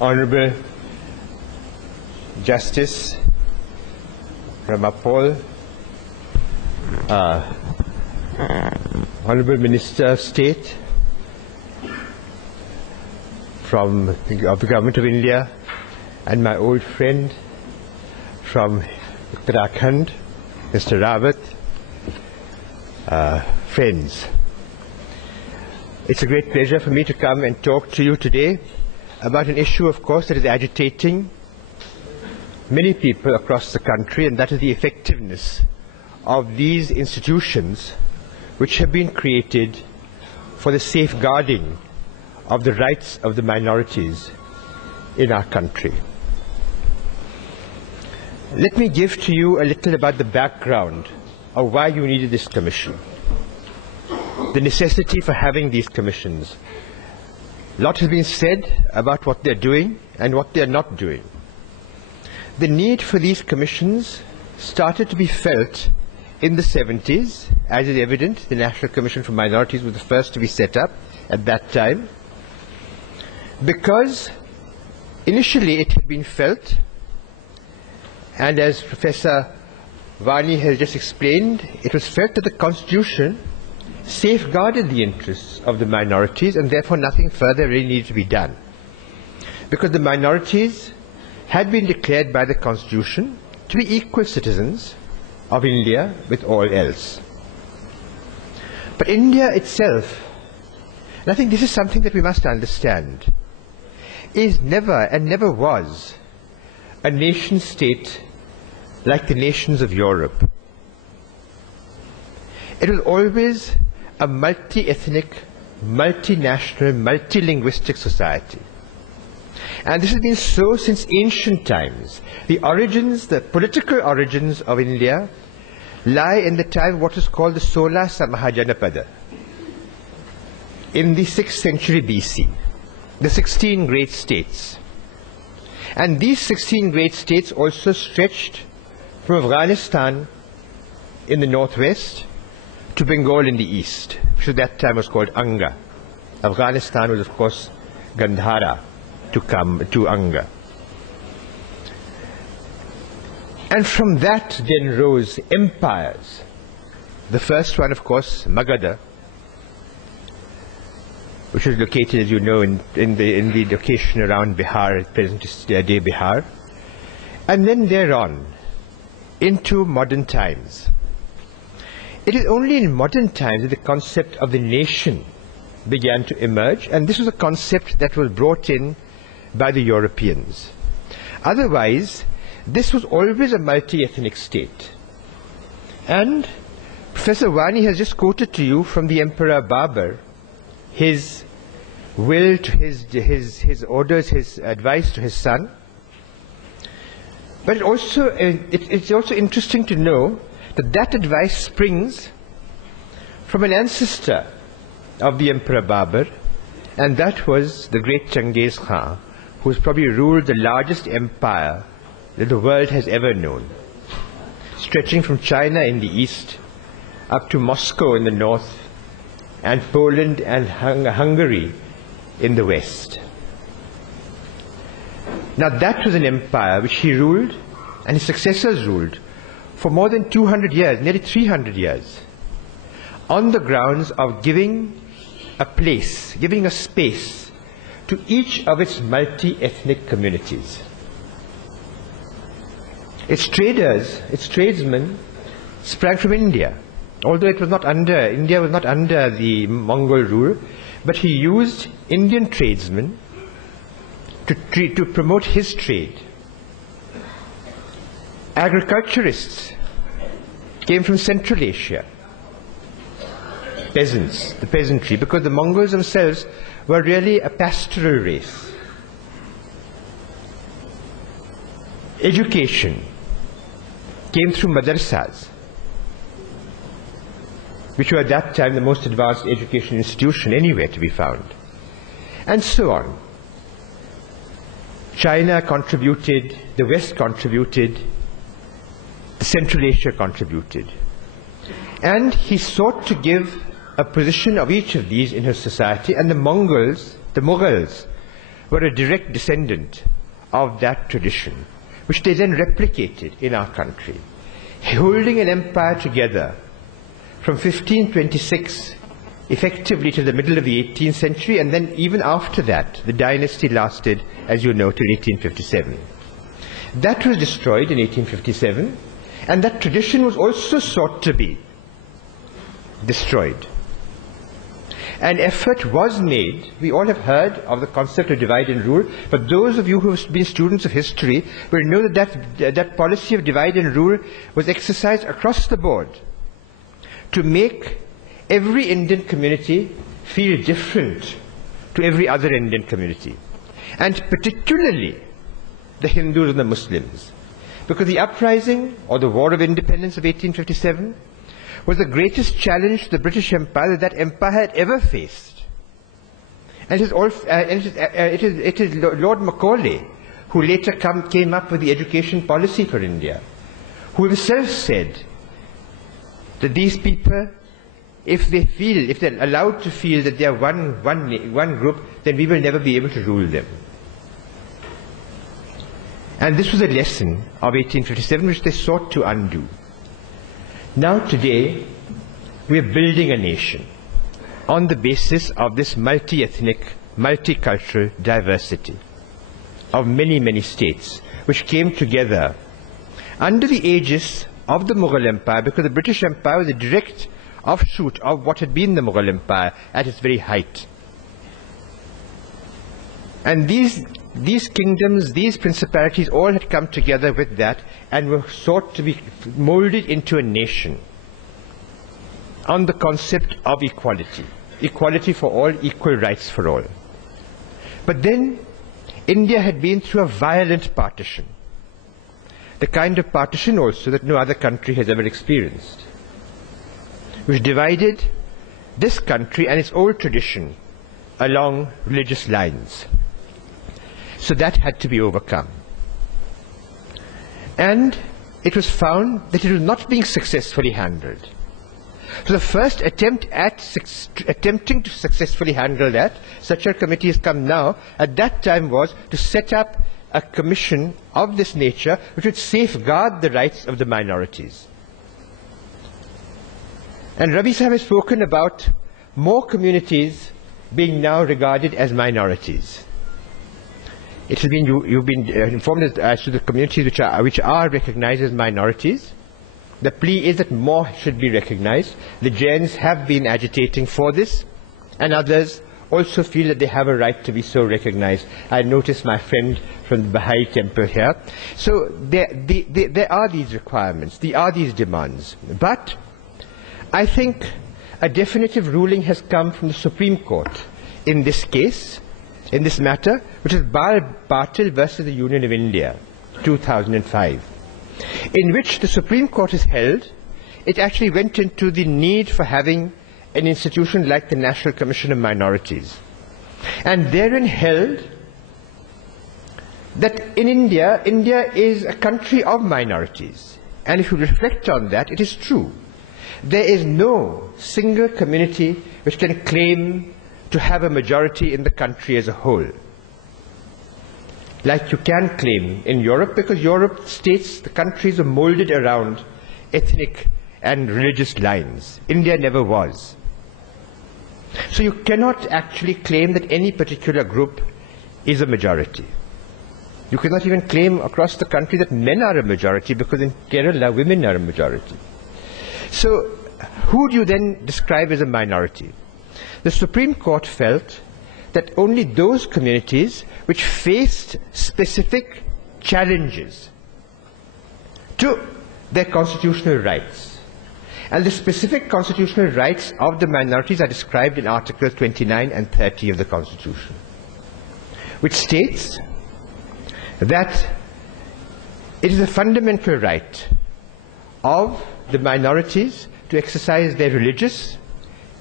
Honorable Justice Ramapol, Honorable Minister of State of the Government of India, and my old friend from Uttarakhand, Mr. Rawat, friends. It's a great pleasure for me to come and talk to you today about an issue, of course, that is agitating many people across the country, and that is the effectiveness of these institutions which have been created for the safeguarding of the rights of the minorities in our country. Let me give to you a little about the background of why you needed this commission, the necessity for having these commissions. A lot has been said about what they're doing and what they're not doing. The need for these commissions started to be felt in the 70s, as is evident. The National Commission for Minorities was the first to be set up at that time, because initially it had been felt, and as Professor Vani has just explained, it was felt that the Constitution safeguarded the interests of the minorities, and therefore nothing further really needed to be done, because the minorities had been declared by the Constitution to be equal citizens of India with all else. But India itself, and I think this is something that we must understand, is never and never was a nation state like the nations of Europe. It was always a multi-ethnic, multinational, multilinguistic society. And this has been so since ancient times. The origins, the political origins of India lie in the time of what is called the Sola Samahajanapada, in the 6th century BC, the 16 great states. And these 16 great states also stretched from Afghanistan in the northwest to Bengal in the east, which at that time was called Anga. Afghanistan was, of course, Gandhara to Anga. And from that then rose empires. The first one, of course, Magadha, which was located, as you know, in the location around Bihar, present-day Bihar, and then thereon into modern times. It is only in modern times that the concept of the nation began to emerge, and this was a concept that was brought in by the Europeans. Otherwise, this was always a multi-ethnic state. And Professor Wani has just quoted to you from the Emperor Babur, his will to his orders, his advice to his son. But it's also interesting to know that that advice springs from an ancestor of the Emperor Babur, and that was the great Genghis Khan, who has probably ruled the largest empire that the world has ever known, stretching from China in the east up to Moscow in the north, and Poland and Hungary in the west. Now that was an empire which he ruled, and his successors ruled, for more than 200 years, nearly 300 years, on the grounds of giving a place, giving a space to each of its multi-ethnic communities. Its traders, its tradesmen sprang from India, although India was not under the Mongol rule, but he used Indian tradesmen to promote his trade. Agriculturists came from Central Asia, peasants, the peasantry, because the Mongols themselves were really a pastoral race. Education came through madrasas, which were at that time the most advanced education institution anywhere to be found, and so on. China contributed, the West contributed, the Central Asia contributed. And he sought to give a position of each of these in his society, and the Mughals were a direct descendant of that tradition, which they then replicated in our country, holding an empire together from 1526 effectively to the middle of the 18th century, and then even after that, the dynasty lasted, as you know, till 1857. That was destroyed in 1857, and that tradition was also sought to be destroyed. An effort was made. We all have heard of the concept of divide and rule, but those of you who have been students of history will know that policy of divide and rule was exercised across the board to make every Indian community feel different to every other Indian community, and particularly the Hindus and the Muslims, because the uprising or the War of Independence of 1857 was the greatest challenge to the British Empire that empire had ever faced. And it is Lord Macaulay who later came up with the education policy for India, who himself said that these people, if they're allowed to feel that they are one group, then we will never be able to rule them. And this was a lesson of 1857 which they sought to undo. Now today, we are building a nation on the basis of this multi-ethnic, multicultural diversity of many, many states, which came together under the aegis of the Mughal Empire, because the British Empire was a direct offshoot of what had been the Mughal Empire at its very height. And these kingdoms, these principalities, all had come together with that and were sought to be molded into a nation on the concept of equality. Equality for all, equal rights for all. But then India had been through a violent partition, the kind of partition also that no other country has ever experienced, which divided this country and its old tradition along religious lines. So that had to be overcome. And it was found that it was not being successfully handled. So the first attempt at attempting to successfully handle that, such a committee has come now, at that time was to set up a commission of this nature which would safeguard the rights of the minorities. And Rafi Sahib has spoken about more communities being now regarded as minorities. It has been, you've been informed as to the communities which are recognized as minorities. The plea is that more should be recognized. The Jains have been agitating for this, and others also feel that they have a right to be so recognized. I noticed my friend from the Baha'i temple here. So there are these requirements, there are these demands. But I think a definitive ruling has come from the Supreme Court in this case, in this matter, which is Bal Patil versus the Union of India, 2005, in which the Supreme Court has held, it actually went into the need for having an institution like the National Commission of Minorities, and therein held that in India, India is a country of minorities, and if you reflect on that, it is true. There is no single community which can claim to have a majority in the country as a whole, like you can claim in Europe, because Europe states, the countries are molded around ethnic and religious lines. India never was. So you cannot actually claim that any particular group is a majority. You cannot even claim across the country that men are a majority, because in Kerala women are a majority. So who do you then describe as a minority? The Supreme Court felt that only those communities which faced specific challenges to their constitutional rights, and the specific constitutional rights of the minorities are described in Articles 29 and 30 of the Constitution, which states that it is a fundamental right of the minorities to exercise their religious,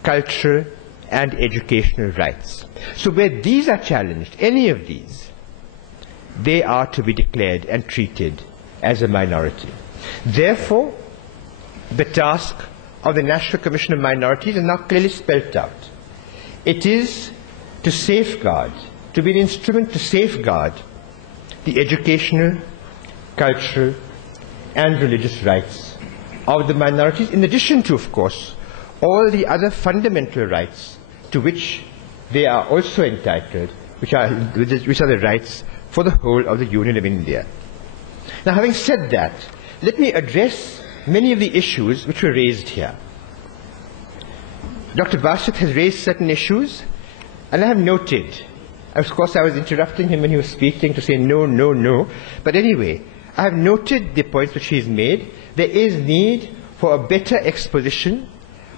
cultural, and educational rights. So where these are challenged, any of these, they are to be declared and treated as a minority. Therefore, the task of the National Commission of Minorities is now clearly spelt out. It is to safeguard, to be an instrument to safeguard the educational, cultural and religious rights of the minorities, in addition to, of course, all the other fundamental rights to which they are also entitled, which are the rights for the whole of the Union of India. Now, having said that, let me address many of the issues which were raised here. Dr. Basit has raised certain issues, and I have noted, of course I was interrupting him when he was speaking to say no, no, no, but anyway, I have noted the points which he has made. There is need for a better exposition,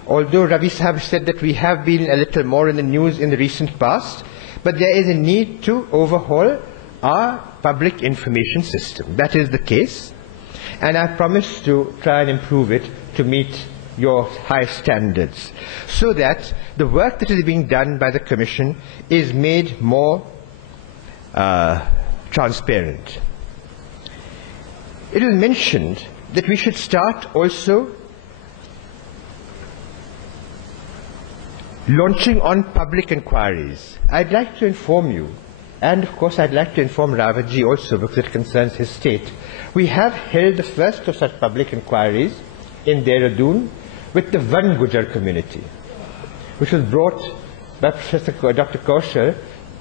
although Ravi Sahab said that we have been a little more in the news in the recent past, but there is a need to overhaul our public information system. That is the case, and I promise to try and improve it to meet your high standards, so that the work that is being done by the Commission is made more transparent. It was mentioned that we should start also launching on public inquiries. I'd like to inform you, and of course I'd like to inform Ravaji also because it concerns his state. We have held the first of such public inquiries in Dehradun with the Van Gujar community, which was brought by Professor Dr. Kaushal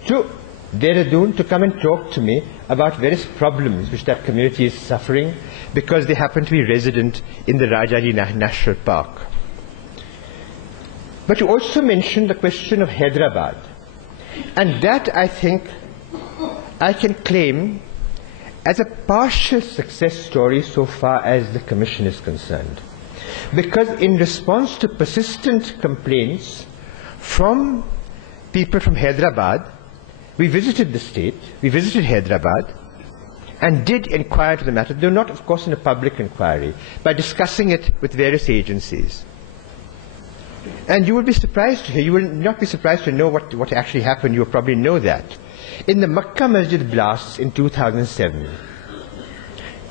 to Dehradun to come and talk to me about various problems which that community is suffering because they happen to be resident in the Rajaji National Park. But you also mentioned the question of Hyderabad, and that I think I can claim as a partial success story so far as the Commission is concerned. Because in response to persistent complaints from people from Hyderabad, we visited the state, we visited Hyderabad, and did inquire into the matter, though not, of course, in a public inquiry, by discussing it with various agencies. And you will be surprised to hear, you will not be surprised to know what actually happened, you will probably know that. In the Makkah Masjid blasts in 2007,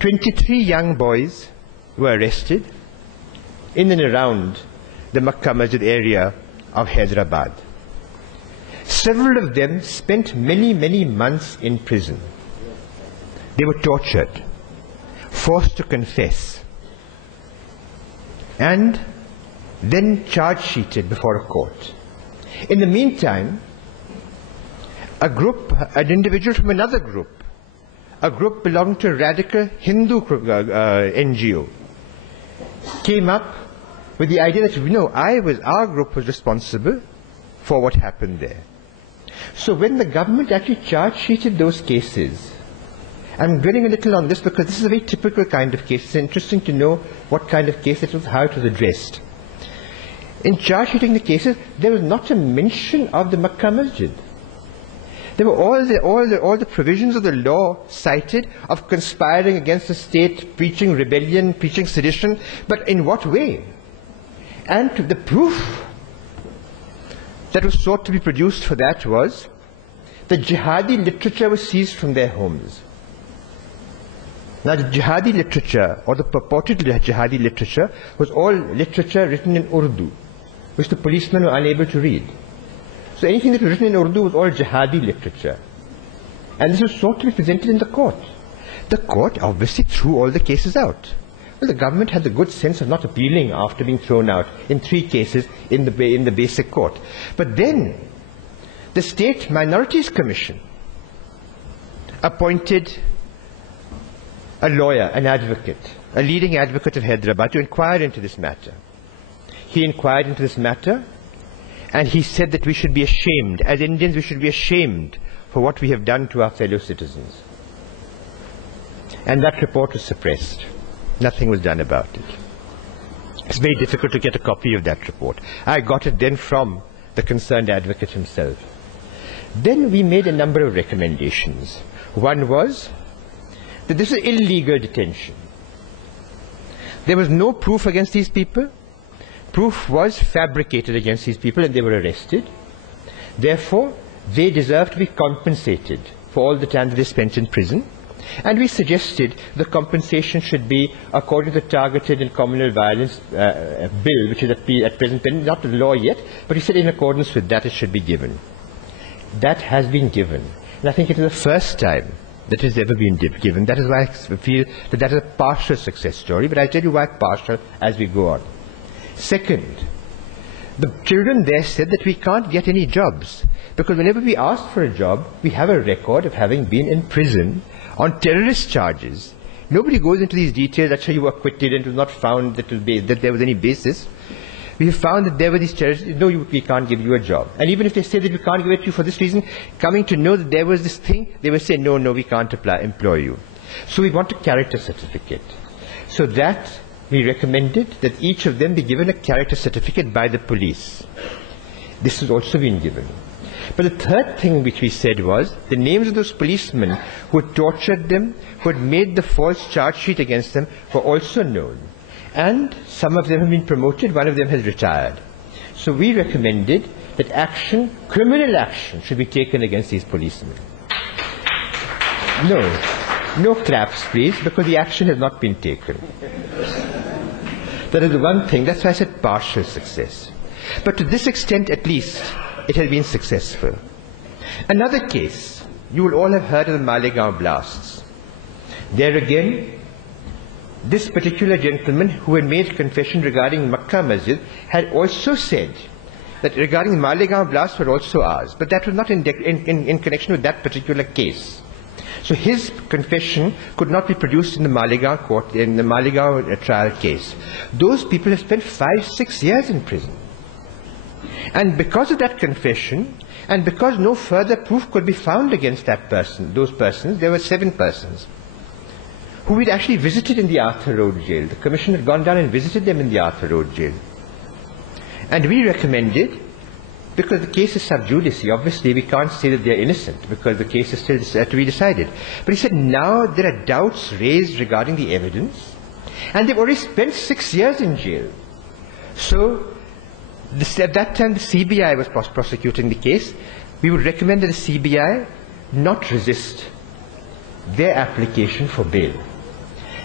23 young boys were arrested in and around the Makkah Masjid area of Hyderabad. Several of them spent many, many months in prison. They were tortured, forced to confess, and then charge-sheeted before a court. In the meantime, an individual from another group, a group belonging to a radical Hindu NGO, came up with the idea that, our group was responsible for what happened there. So when the government actually charge-sheeted those cases, I'm dwelling a little on this because this is a very typical kind of case. It's interesting to know what kind of case it was, how it was addressed. In charge-sheeting the cases, there was not a mention of the Makkah Masjid. There were all the provisions of the law cited of conspiring against the state, preaching rebellion, preaching sedition, but in what way? And the proof that was sought to be produced for that was the jihadi literature was seized from their homes. Now the jihadi literature, or the purported jihadi literature, was all literature written in Urdu, which the policemen were unable to read. So anything that was written in Urdu was all jihadi literature. And this was sought to be presented in the court. The court obviously threw all the cases out. Well, the government had the good sense of not appealing after being thrown out in 3 cases in the basic court. But then, the State Minorities Commission appointed a lawyer, an advocate, a leading advocate of Hyderabad to inquire into this matter. He inquired into this matter, and he said that we should be ashamed, as Indians we should be ashamed for what we have done to our fellow citizens. And that report was suppressed. Nothing was done about it. It's very difficult to get a copy of that report. I got it then from the concerned advocate himself. Then we made a number of recommendations. One was that this is illegal detention. There was no proof against these people. Proof was fabricated against these people and they were arrested. Therefore, they deserve to be compensated for all the time that they spent in prison. And we suggested the compensation should be according to the Targeted and Communal Violence Bill, which is at present not the law yet, but he said in accordance with that it should be given. that has been given. And I think it is the first time that has ever been given. That is why I feel that that is a partial success story, but I'll tell you why partial as we go on. Second, the children there said that we can't get any jobs, because whenever we ask for a job, we have a record of having been in prison on terrorist charges. Nobody goes into these details, that's how you were acquitted and it was not found that there was any basis. We have found that there were these terrorists, no, we can't give you a job. And even if they say that we can't give it to you for this reason, coming to know that there was this thing, they will say, no, we can't employ you. So we want a character certificate. So that we recommended that each of them be given a character certificate by the police. This has also been given. But the third thing which we said was the names of those policemen who had tortured them, who had made the false charge sheet against them, were also known. And some of them have been promoted, one of them has retired. So we recommended that action, criminal action, should be taken against these policemen. No claps, please, because the action has not been taken. That is the one thing, that's why I said partial success. But to this extent, at least, it has been successful. Another case, you will all have heard of the Malegaon blasts. There again, this particular gentleman who had made confession regarding Makkah Masjid had also said that regarding the Malegaon blasts were also ours, but that was not in connection with that particular case. So his confession could not be produced in the Malegaon court, in the Malegaon trial case. Those people have spent 5-6 years in prison. And because of that confession, and because no further proof could be found against that person, those persons, there were 7 persons, who we'd actually visited in the Arthur Road jail. The commission had gone down and visited them in the Arthur Road jail. And we recommended, because the case is sub judice, obviously we can't say that they're innocent, because the case is still to be decided. But he said, now there are doubts raised regarding the evidence, and they've already spent 6 years in jail. So, at that time the CBI was prosecuting the case. We would recommend that the CBI not resist their application for bail.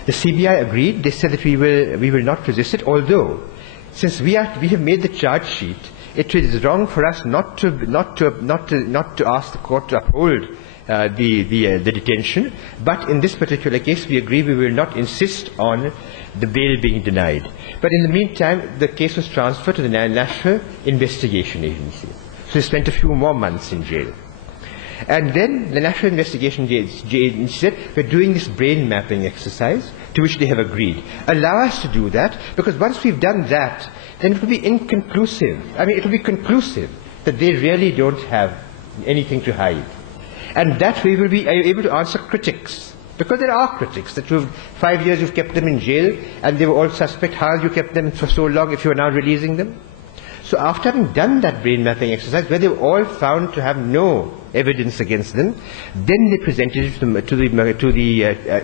The CBI agreed. They said that we will not resist it, although since we have made the charge sheet, it is wrong for us not to ask the court to uphold the detention. But in this particular case, we agree we will not insist on the bail being denied. But in the meantime, the case was transferred to the National Investigation Agency. So they spent a few more months in jail. And then the National Investigation Agency said, we're doing this brain mapping exercise, to which they have agreed. Allow us to do that, because once we've done that, then it will be inconclusive. I mean, it will be conclusive that they really don't have anything to hide. And that way we'll be able to answer critics. Because there are critics, that 5 years you've kept them in jail, and they were all suspect, how you kept them for so long if you are now releasing them? So after having done that brain mapping exercise, where they were all found to have no evidence against them, then they presented it to the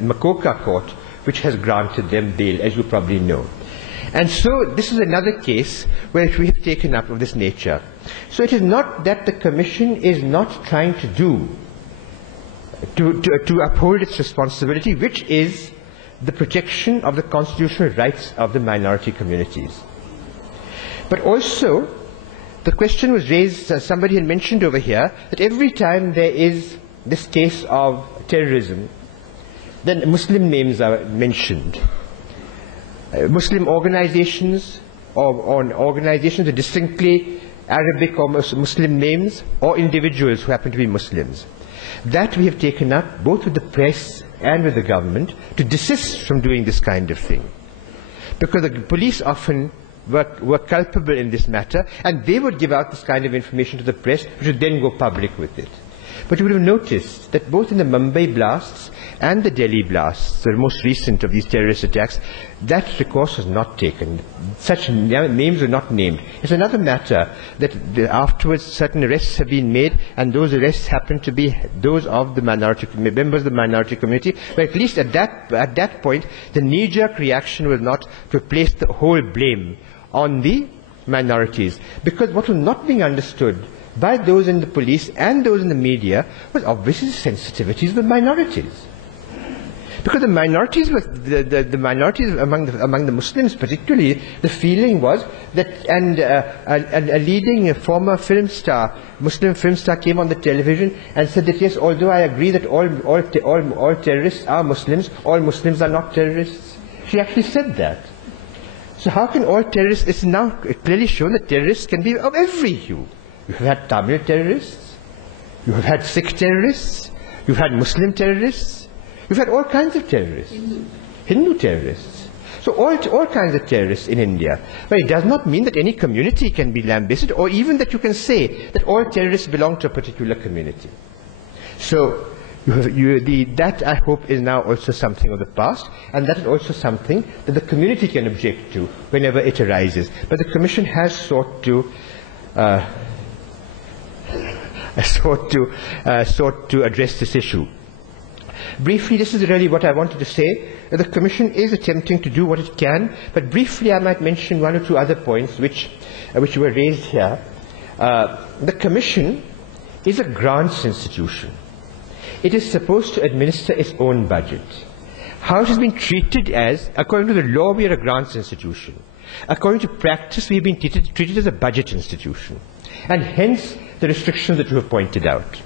Makoka court, which has granted them bail, as you probably know. And so this is another case where we have taken up of this nature. So it is not that the Commission is not trying to do, to uphold its responsibility, which is the protection of the constitutional rights of the minority communities. But also, the question was raised, somebody had mentioned over here, that every time there is this case of terrorism, then Muslim names are mentioned. Muslim organizations or organizations with distinctly Arabic or Muslim names, or individuals who happen to be Muslims. That we have taken up both with the press and with the government to desist from doing this kind of thing. Because the police often were culpable in this matter, and they would give out this kind of information to the press, which would then go public with it. But you would have noticed that both in the Mumbai blasts and the Delhi blasts, the most recent of these terrorist attacks, that recourse was not taken. Such names were not named. It's another matter that afterwards certain arrests have been made, and those arrests happen to be those of the minority, members of the minority community. But at least at that point, the knee-jerk reaction was not to place the whole blame on the minorities. Because what was not being understood by those in the police and those in the media was obviously the sensitivities of the minorities. Because the minorities were, the minorities among the Muslims particularly, the feeling was that, and a leading former film star, Muslim film star, came on the television and said that yes, although I agree that all terrorists are Muslims, all Muslims are not terrorists. She actually said that. So how can all terrorists, it's now clearly shown that terrorists can be of every hue. You have had Tamil terrorists, you have had Sikh terrorists, you've had Muslim terrorists, you've had all kinds of terrorists. Hindu terrorists. So all kinds of terrorists in India. But it does not mean that any community can be lambasted, or even that you can say that all terrorists belong to a particular community. So that, I hope, is now also something of the past, and that is also something that the community can object to whenever it arises. But the Commission has sought to address this issue. Briefly, this is really what I wanted to say. The Commission is attempting to do what it can, but briefly I might mention one or two other points which were raised here. The Commission is a grants institution. It is supposed to administer its own budget. How it has been treated as, according to the law, we are a grants institution. According to practice, we have been treated as a budget institution. And hence the restrictions that you have pointed out.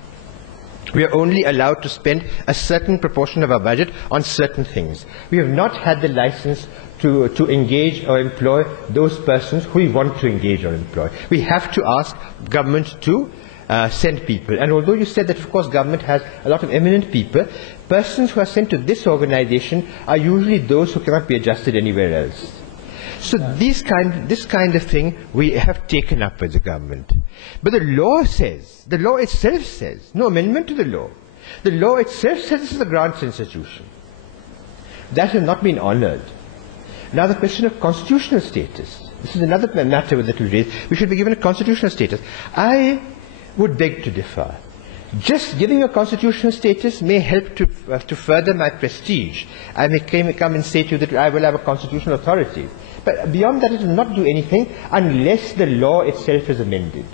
We are only allowed to spend a certain proportion of our budget on certain things. We have not had the license to engage or employ those persons who we want to engage or employ. We have to ask government to send people. And although you said that, of course, government has a lot of eminent people, persons who are sent to this organization are usually those who cannot be adjusted anywhere else. So this kind of thing we have taken up with the government. But the law says, the law itself says, no amendment to the law itself says this is a grants institution. That has not been honored. Now the question of constitutional status. This is another matter that we raise. We should be given a constitutional status. I would beg to differ. Just giving a constitutional status may help to further my prestige. I may come and say to you that I will have a constitutional authority. But beyond that, it will not do anything unless the law itself is amended.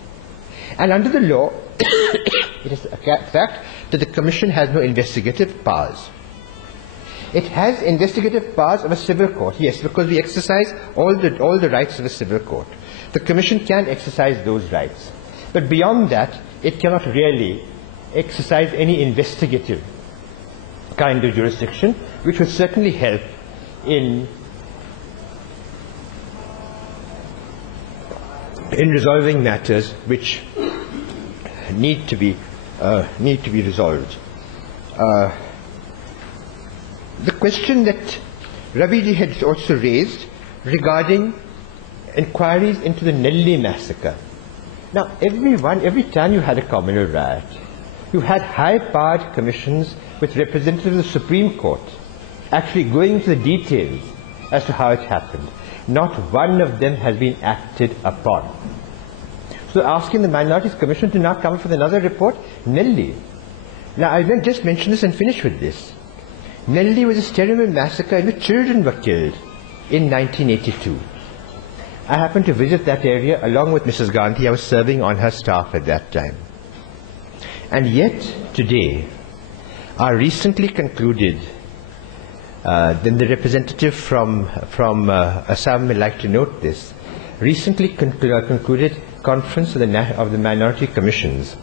And under the law, it is a fact that the Commission has no investigative powers. It has investigative powers of a civil court, yes, because we exercise all the rights of a civil court. The Commission can exercise those rights. But beyond that, it cannot really exercise any investigative kind of jurisdiction, which would certainly help in resolving matters which need to be resolved. The question that Rafi had also raised regarding inquiries into the Nelly massacre. Now, every time you had a communal riot, you had high-powered commissions with representatives of the Supreme Court actually going into the details as to how it happened. Not one of them has been acted upon. So asking the Minorities Commission to now come up with another report, Nelly. Now, I will just mention this and finish with this. Nelly was a terrible massacre in which children were killed in 1982. I happened to visit that area along with Mrs. Gandhi. I was serving on her staff at that time. And yet, today, our recently concluded, then the representative from Assam would like to note this, recently concluded conference of the Minority Commissions.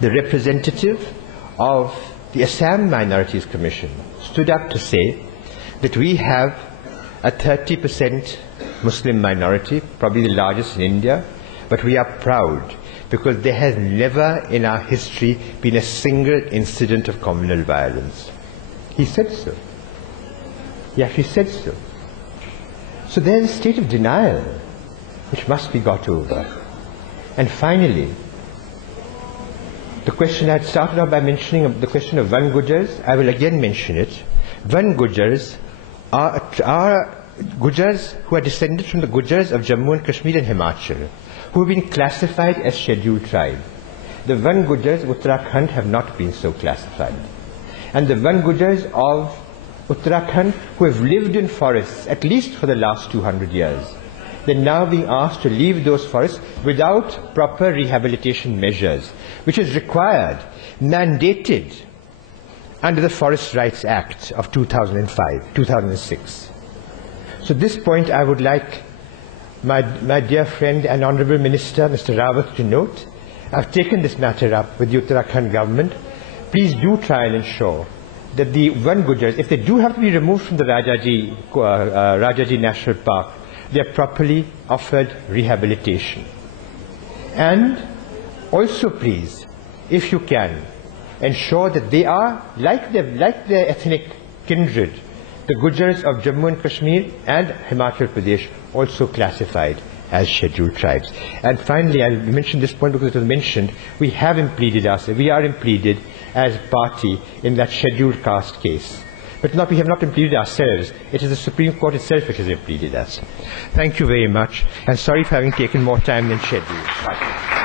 The representative of the Assam Minorities Commission stood up to say that we have a 30% Muslim minority, probably the largest in India, but we are proud because there has never in our history been a single incident of communal violence. He said so. He actually said so. So there is a state of denial which must be got over. And finally, the question I had started off by mentioning the question of Van Gujars, I will again mention it. Van Gujars are Gujars who are descended from the Gujars of Jammu and Kashmir and Himachal, who have been classified as scheduled tribe. The Van Gujars of Uttarakhand have not been so classified. And the Van Gujars of Uttarakhand who have lived in forests at least for the last 200 years, they're now being asked to leave those forests without proper rehabilitation measures, which is required, mandated under the Forest Rights Act of 2006. So at this point I would like my dear friend and Honourable Minister, Mr. Rawat, to note, I've taken this matter up with the Uttarakhand government. Please do try and ensure that the Van Gujars, if they do have to be removed from the Rajaji National Park, they are properly offered rehabilitation. And also please, if you can, ensure that they are, like their ethnic kindred, the Gujars of Jammu and Kashmir and Himachal Pradesh, also classified as scheduled tribes. And finally, I'll mention this point because it was mentioned, we are impleaded as party in that scheduled caste case. But we have not impleaded ourselves. It is the Supreme Court itself which has impleaded us. Thank you very much, and sorry for having taken more time than scheduled.